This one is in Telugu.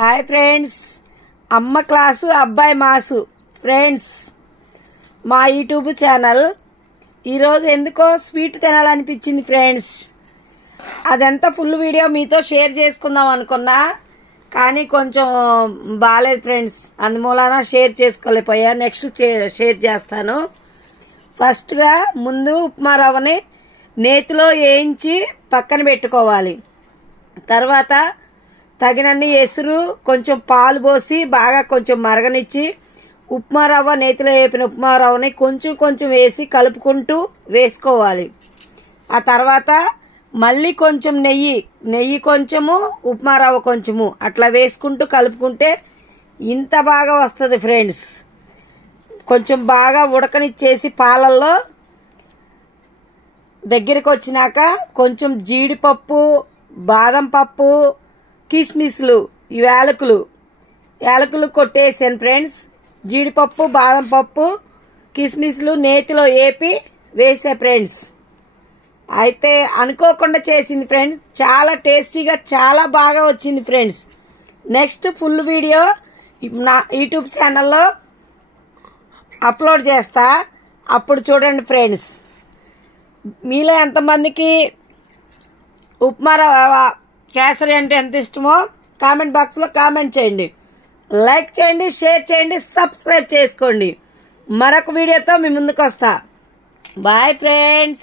హాయ్ ఫ్రెండ్స్, అమ్మ క్లాసు అబ్బాయి మాసు ఫ్రెండ్స్, మా యూట్యూబ్ ఛానల్. ఈరోజు ఎందుకో స్వీట్ తినాలనిపించింది ఫ్రెండ్స్. అదంతా ఫుల్ వీడియో మీతో షేర్ చేసుకుందాం అనుకున్నా, కానీ కొంచెం బాగాలేదు ఫ్రెండ్స్, అందుమూలన షేర్ చేసుకోలేకపోయా. నెక్స్ట్ షేర్ చేస్తాను. ఫస్ట్గా ముందు ఉప్మా రవ్వని నేతిలో వేయించి పక్కన పెట్టుకోవాలి. తర్వాత తగినన్ని ఎసురు, కొంచెం పాలు పోసి బాగా కొంచెం మరగనిచ్చి ఉప్మా రవ్వ, నేతిలో వేపిన ఉప్మా రవ్వని కొంచెం కొంచెం వేసి కలుపుకుంటూ వేసుకోవాలి. ఆ తర్వాత మళ్ళీ కొంచెం నెయ్యి కొంచెము, ఉప్మా రవ్వ కొంచెము అట్లా వేసుకుంటూ కలుపుకుంటే ఇంత బాగా వస్తుంది ఫ్రెండ్స్. కొంచెం బాగా ఉడకనిచ్చేసి పాలల్లో దగ్గరికి వచ్చినాక కొంచెం జీడిపప్పు, బాదం పప్పు, కిస్మిస్లు, యాలకులు కొట్టేసాను ఫ్రెండ్స్. జీడిపప్పు, బాదం పప్పు, కిస్మిస్లు నేతిలో వేపి వేసే ఫ్రెండ్స్. అయితే అనుకోకుండా చేసింది ఫ్రెండ్స్, చాలా టేస్టీగా చాలా బాగా వచ్చింది ఫ్రెండ్స్. నెక్స్ట్ ఫుల్ వీడియో నా యూట్యూబ్ ఛానల్లో అప్లోడ్ చేస్తా, అప్పుడు చూడండి ఫ్రెండ్స్. మీలో ఎంతమందికి ఉప్మా రవ్వ కేసరి అంటే ఎంత ఇష్టమో కామెంట్ బాక్స్లో కామెంట్ చేయండి, లైక్ చేయండి, షేర్ చేయండి, సబ్స్క్రైబ్ చేసుకోండి. మరొక వీడియోతో మీ ముందుకు వస్తా. Bye friends.